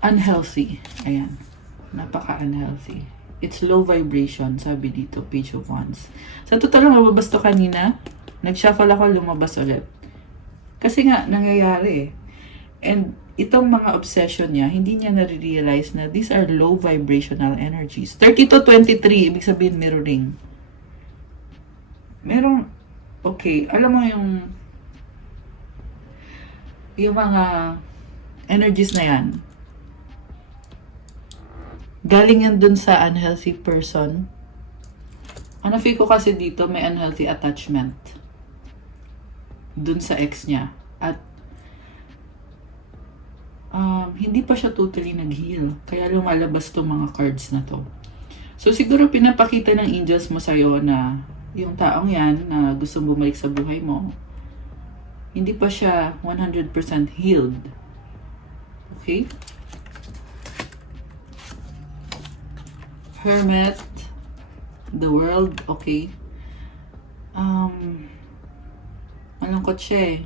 unhealthy. Ayan. Napaka-unhealthy. It's low vibration, sabi dito, Page of Wands. Sa totoo lang, mababas to kanina. Nag-shuffle ako, lumabas ulit. Kasi nga, nangyayari eh. And itong mga obsession niya, hindi niya na-realize na these are low vibrational energies. 30 to 23, ibig sabihin mirroring. Merong, okay, alam mo yung mga energies na yan, galing yan dun sa unhealthy person. Ano feel ko kasi dito, may unhealthy attachment dun sa ex niya. At hindi pa siya totally nag-heal. Kaya lumalabas tong mga cards na to. So siguro pinapakita ng angels mo sa'yo na yung taong yan na gustong bumalik sa buhay mo, hindi pa siya 100% healed. Okay? Hermit, the World, okay. Malungkot siya eh.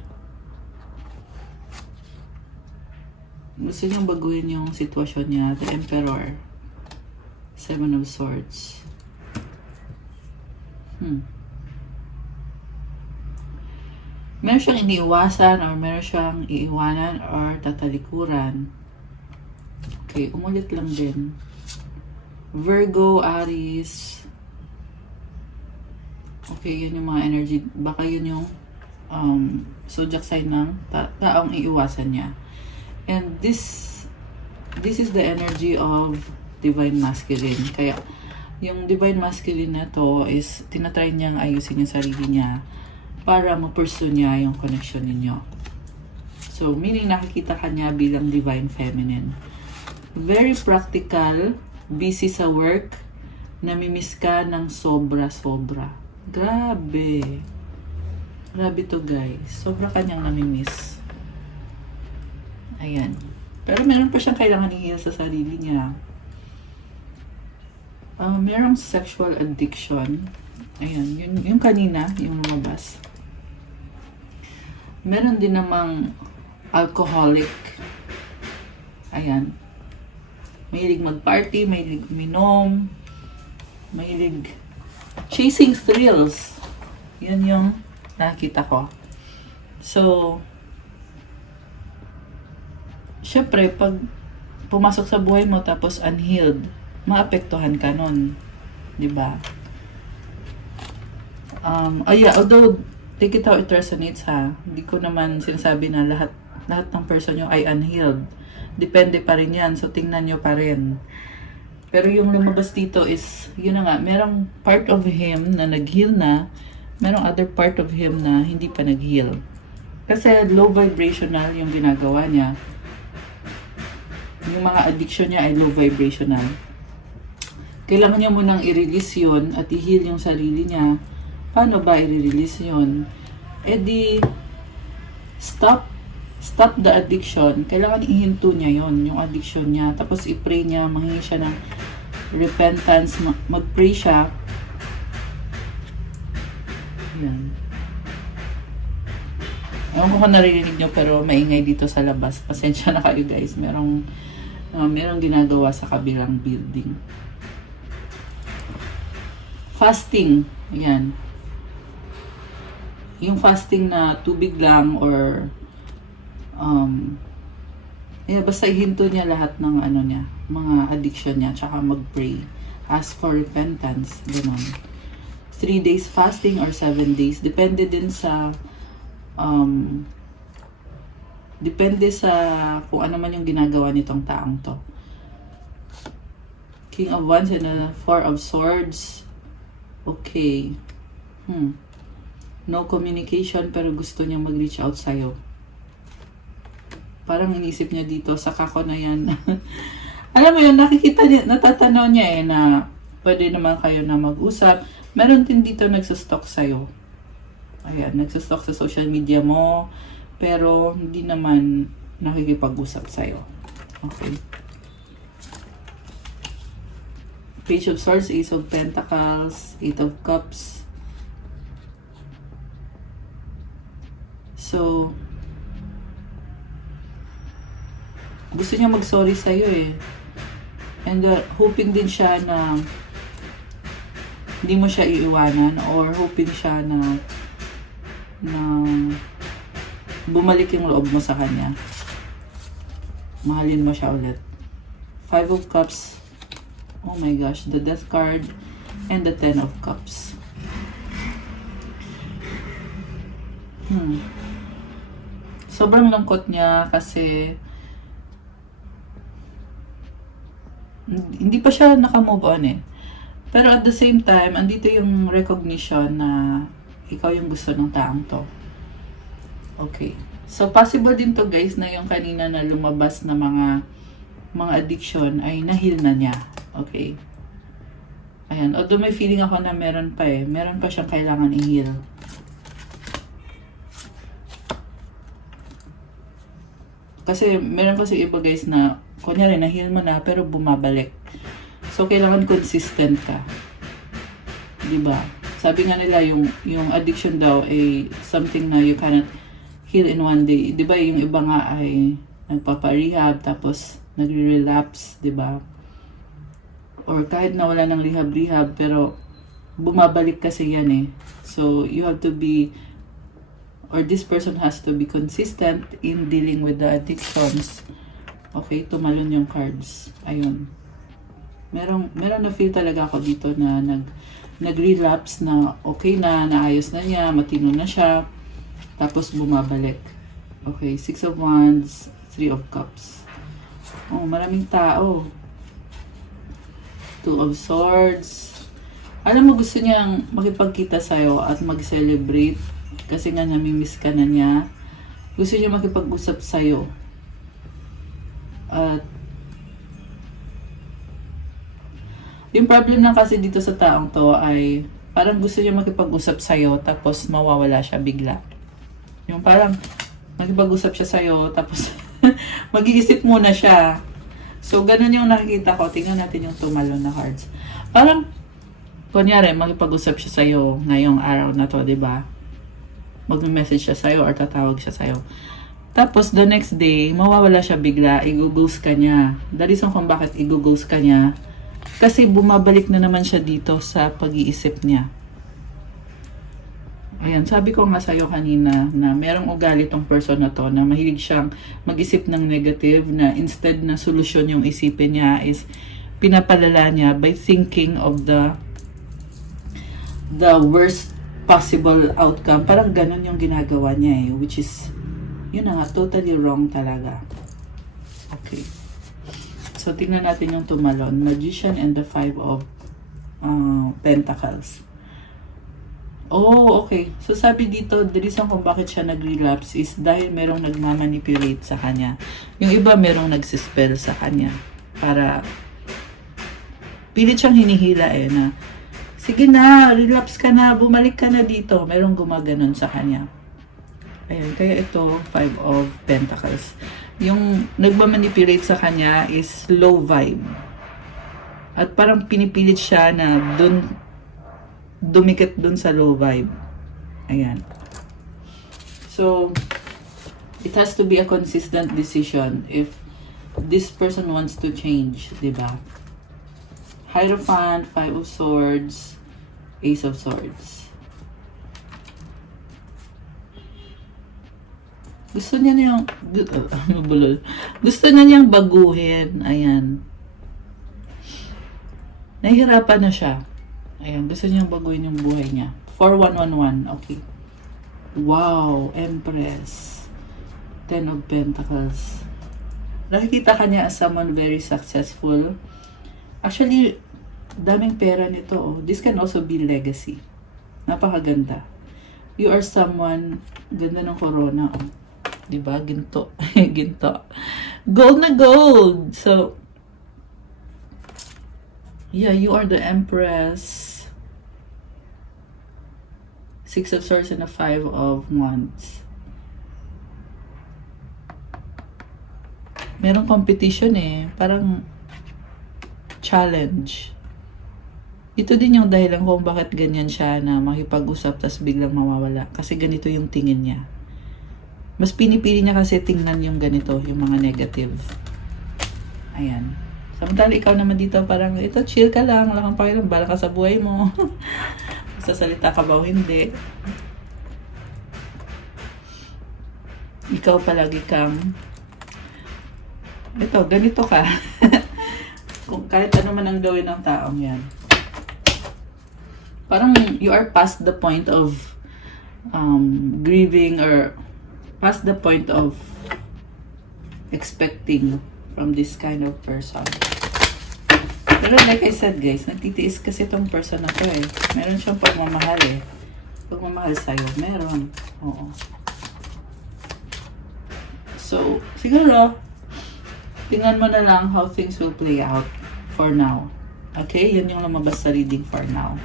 Gusto niyang baguhin yung sitwasyon niya, the Emperor. Seven of Swords. Meron siyang iniiwasan or meron siyang iiwanan or tatalikuran. Okay, umulit lang din. Virgo, Aries. Okay, yun yung mga energy. Baka yun yung zodiac sign ng taong iiwasan niya. And this is the energy of Divine Masculine. Kaya, yung Divine Masculine na to is tinatry niyang ayusin yung sarili niya para ma-pursue niya yung connection ninyo. So, meaning nakikita ka niya bilang Divine Feminine. Very practical, busy sa work, namimiss ka ng sobra-sobra. Grabe. Grabe to guys. Sobra kanyang namimiss. Ayan. Pero meron pa siyang kailangan i-heal sa sarili niya. Merong sexual addiction. Ayan. Yung kanina, yung lumabas. Meron din namang alcoholic. Ayan. Mahilig mag-party, mahilig uminom, mahilig chasing thrills. Yan yung nakita ko. So, syempre, pag pumasok sa buhay mo tapos unhealed, maapektuhan ka nun. Diba? Although, take it how it resonates ha. Hindi ko naman sinasabi na lahat ng person yung ay unhealed. Depende pa rin yan. So, tingnan nyo pa rin. Pero yung lumabas dito is, yun na nga, merong part of him na nag-heal na, merong other part of him na hindi pa nag-heal. Kasi low vibrational yung ginagawa niya. Yung mga addiction niya ay low vibrational. Kailangan niya munang i-release yun at i-heal yung sarili niya. Paano ba i-release yun? Eh di, stop the addiction. Kailangan ihinto niya yon yung addiction niya. Tapos i-pray niya, manghingi siya ng repentance, mag-pray siya. Yan. Ewan ko kung naririnig nyo, pero maingay dito sa labas. Pasensya na kayo guys. Merong ginagawa sa kabilang building. Fasting. Ayan. Yung fasting na tubig lang or basta ihinto niya lahat ng mga addiction niya, tsaka mag-pray. Ask for repentance. Ganun. 3 days fasting or 7 days. Depende din sa depende sa kung ano man yung ginagawa nitong taong to. King of Wands and a Four of Swords. Okay. No communication pero gusto niyang mag-reach out sa'yo. Parang inisip niya dito, saka ko na yan. Alam mo yun, nakikita niya, natatanaw niya na pwede naman kayo na mag-usap. Meron din dito nagsustalk sa'yo. Ayan, nagsustalk sa social media mo, pero hindi naman nakikipag-usap sa'yo. Okay. Page of Swords, Ace of Pentacles, Eight of Cups. So, gusto niya mag-sorry sa'yo eh. And hoping din siya na hindi mo siya iiwanan or hoping siya na bumalik yung loob mo sa kanya. Mahalin mo siya ulit. Five of Cups. Oh my gosh. The Death card and the Ten of Cups. Sobrang lungkot niya kasi hindi pa siya naka-move on eh. Pero at the same time, andito yung recognition na ikaw yung gusto ng taong to. Okay. So, possible din to guys na yung kanina na lumabas na mga addiction ay na-heal na niya. Okay. Ayan. Although may feeling ako na meron pa eh. Meron pa siyang kailangan i-heal. Kasi meron kasi iba guys na kunyari na-heal mo na pero bumabalik. So, kailangan consistent ka. Diba? Sabi nga nila yung addiction daw ay something na you cannot heal in one day. Diba? Yung iba nga ay nagpapa-rehab tapos nagre-relapse. Diba? or kahit na wala ng rehab, pero bumabalik kasi yan eh. So, you have to be, or this person has to be consistent in dealing with the addictions. Okay, tumalon yung cards. Ayun. Meron na feel talaga ako dito na nag-relapse na okay na, naayos na niya, matino na siya, tapos bumabalik. Okay, 6 of Wands, 3 of Cups. Oh, maraming tao. 2 of Swords. Alam mo, gusto niyang makipagkita sa'yo at mag-celebrate kasi nga namimiss ka na niya. Gusto niya makipag-usap sa'yo. At yung problem lang kasi dito sa taong to ay parang gusto niya makipag-usap sa'yo tapos mawawala siya bigla. Yung parang makipag-usap siya sa'yo tapos mag-iisip muna siya. So, ganun yung nakikita ko. Tingnan natin yung tumalon na cards. Parang, kunyari, makipag-usap siya sa'yo ngayong araw na to, diba? Mag-message siya sa'yo or tatawag siya sa'yo. Tapos, the next day, mawawala siya bigla, i-ghost ka niya. The reason kung bakit i-ghost ka niya, kasi bumabalik na naman siya dito sa pag-iisip niya. Ayan, sabi ko nga sa'yo kanina na merong ugali tong person na to na mahilig siyang mag-isip ng negative na instead na solusyon yung isipin niya is pinapalala niya by thinking of the worst possible outcome. Parang ganun yung ginagawa niya eh, which is, yun na nga, totally wrong talaga. Okay. So, tingnan natin yung tumalon. Magician and the 5 of Pentacles. Oh, okay. So, sabi dito, the reason kung bakit siya nag-relapse is dahil merong nagmamanipulate sa kanya. Yung iba merong nagsispell sa kanya. Para, pilit siyang hinihila eh na, sige na, relapse ka na, bumalik ka na dito. Merong gumaganon sa kanya. Ayan, kaya ito, 5 of Pentacles. Yung nagmamanipulate sa kanya is low vibe. At parang pinipilit siya na dumikit dun sa low vibe. Ayan. So, it has to be a consistent decision if this person wants to change, diba? Hierophant, 5 of Swords, Ace of Swords. Gusto niya niyang gusto na niyang baguhin. Ayan. Nahihirapan na siya. Ayan, gusto niyang baguhin yung buhay niya. 4111, okay. Wow, Empress. 10 of Pentacles. Nakikita ka niya as someone very successful. Actually, daming pera nito. Oh. This can also be legacy. Napakaganda. You are someone, ganda ng corona. Oh. Diba? Ginto. Ginto. Gold na gold. So, yeah, you are the Empress. 6 of Swords and a 5 of Wands. Merong competition eh. Parang challenge. Ito din yung dahilan kung bakit ganyan siya na makipag-usap tas biglang mawawala. Kasi ganito yung tingin niya. Mas pinipili niya kasi tingnan yung ganito, yung mga negative. Ayan. Samantala ikaw naman dito parang, ito chill ka lang, wala kang pakialam, bala ka sa buhay mo. Sasalita ka ba o hindi. Ikaw palagi kang, ito, ganito ka. Kung kahit ano man ang gawin ng taong yan. Parang you are past the point of grieving or past the point of expecting from this kind of person. Pero like I said guys, nagtitiis kasi itong person na to eh. Meron siyang pagmamahal eh. Pagmamahal sa'yo, meron. Oo. So, siguro, tingnan mo na lang how things will play out for now. Okay? Yan yung lumabas sa reading for now.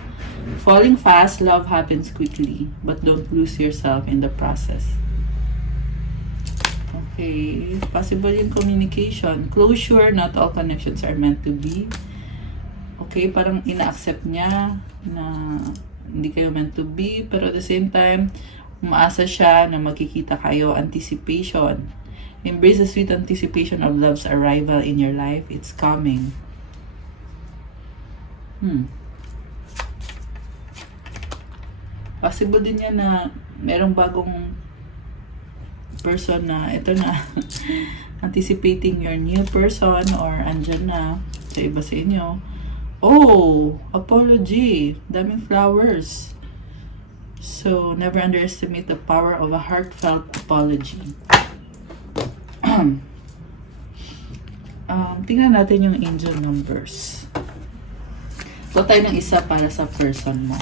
Falling fast, love happens quickly, but don't lose yourself in the process. Okay, possible yung communication. Closure, not all connections are meant to be. Okay, parang ina-accept niya na hindi kayo meant to be, pero at the same time, umaasa siya na magkikita kayo. Anticipation. Embrace the sweet anticipation of love's arrival in your life. It's coming. Possible din yan na merong bagong person na ito na anticipating your new person or andyan na sa iba sa inyo. Oh, apology. Daming flowers. So, never underestimate the power of a heartfelt apology. Tingnan natin yung angel numbers. So, tayo ng isa para sa person mo.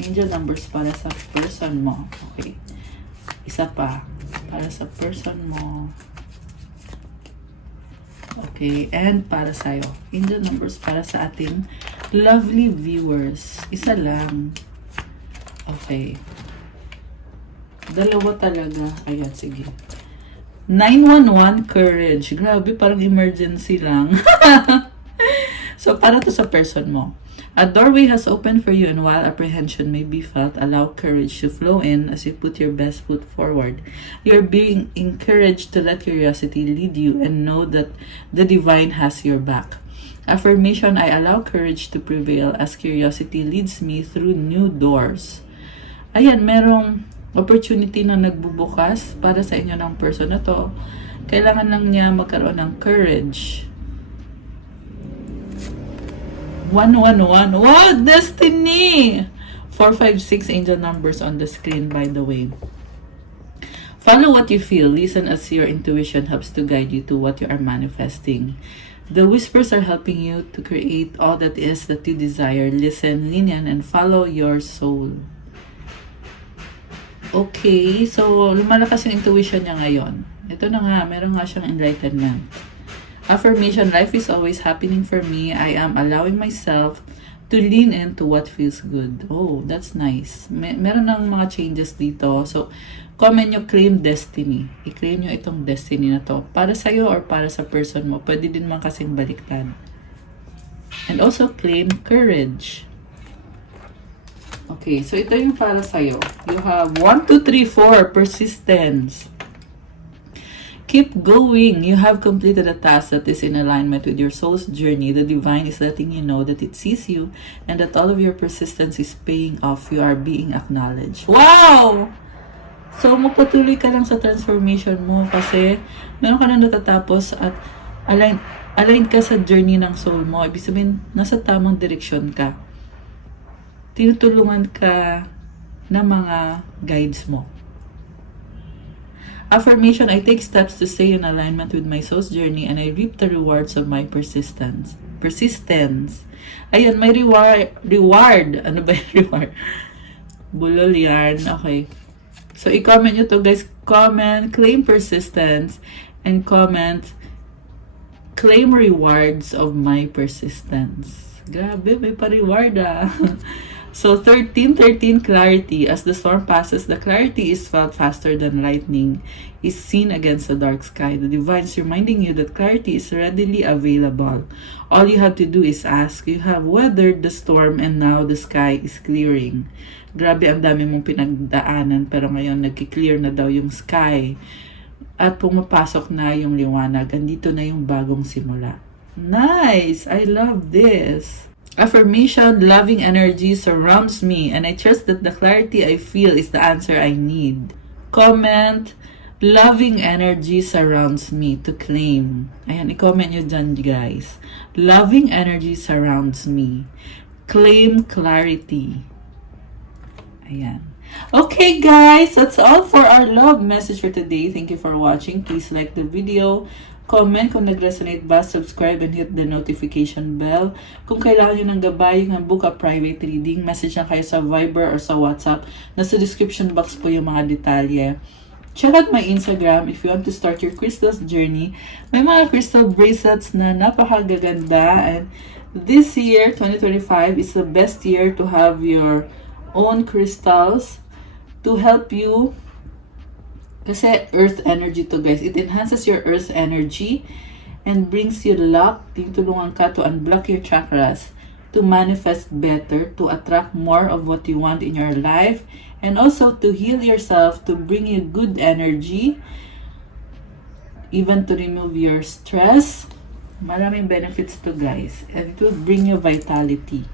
Angel numbers para sa person mo. Okay. Isa pa. Para sa person mo. Okay. And para sa'yo. Angel numbers para sa ating lovely viewers. Isa lang. Okay. Dalawa talaga. Ayan, sige. 911 courage. Grabe, parang emergency lang. So, para to sa person mo. A doorway has opened for you, and while apprehension may be felt, allow courage to flow in as you put your best foot forward. You're being encouraged to let curiosity lead you and know that the divine has your back. Affirmation, I allow courage to prevail as curiosity leads me through new doors. Ayan, merong opportunity na nagbubukas para sa inyo ng person na to. Kailangan lang niya magkaroon ng courage. 111. Wow, destiny! 456 angel numbers on the screen, by the way. Follow what you feel. Listen as your intuition helps to guide you to what you are manifesting. The whispers are helping you to create all that is that you desire. Listen, lean in, and follow your soul. Okay, so lumalakas yung intuition niya ngayon. Ito na nga, meron nga siyang enlightenment. Affirmation, life is always happening for me. I am allowing myself to lean into what feels good. Oh, that's nice. Meron ng mga changes dito. So, comment nyo, claim destiny. I-claim nyo itong destiny na to. Para sa'yo or para sa person mo. Pwede din man kasing baliktad. And also, claim courage. Okay, so ito yung para sa'yo. You have 1, 2, 3, 4, persistence. Keep going. You have completed a task that is in alignment with your soul's journey. The divine is letting you know that it sees you and that all of your persistence is paying off. You are being acknowledged. Wow! So, magpatuloy ka lang sa transformation mo kasi meron ka na natatapos at align ka sa journey ng soul mo. Ibig sabihin, nasa tamang direksyon ka. Tinutulungan ka ng mga guides mo. Affirmation, I take steps to stay in alignment with my soul's journey and I reap the rewards of my persistence. Ayan, may reward. Ano ba yung reward? Bulol yan. Okay. So, i-comment nyo to, guys. Comment, claim persistence, and comment, claim rewards of my persistence. Grabe, may pa-reward ah. So, 13, clarity. As the storm passes, the clarity is felt faster than lightning is seen against the dark sky. The divine is reminding you that clarity is readily available. All you have to do is ask. You have weathered the storm and now the sky is clearing. Grabe, ang dami mong pinagdaanan pero ngayon nagki-clear na daw yung sky. At pumapasok na yung liwanag. Andito na yung bagong simula. Nice! I love this! Affirmation, loving energy surrounds me and I trust that the clarity I feel is the answer I need. Comment, loving energy surrounds me, to claim. Ayan, i-comment nyo dyan, guys. Loving energy surrounds me. Claim clarity. Ayan. Okay, guys, that's all for our love message for today. Thank you for watching. Please like the video. Comment kung nag-resonate ba, subscribe and hit the notification bell. Kung kailangan nyo ng gabay ng book a private reading, message na kayo sa Viber or sa WhatsApp. Nasa description box po yung mga detalye. Check out my Instagram if you want to start your crystals journey. May mga crystal bracelets na napakagaganda. And this year, 2025, is the best year to have your own crystals to help you. Kasi earth energy to, guys. It enhances your earth energy and brings you luck. Tinutulungan ka to unblock your chakras, to manifest better, to attract more of what you want in your life, and also to heal yourself, to bring you good energy, even to remove your stress. Maraming benefits to, guys. And it will bring you vitality.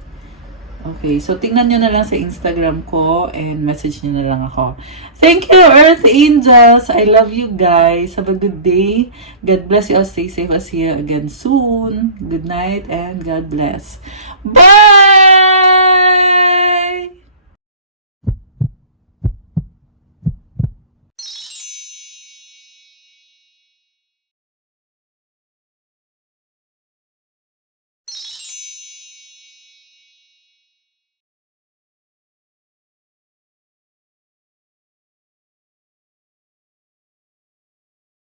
Okay, so tingnan nyo na lang sa Instagram ko and message nyo na lang ako. Thank you, Earth Angels! I love you guys. Have a good day. God bless you all. Stay safe. I'll see you again soon. Good night and God bless. Bye!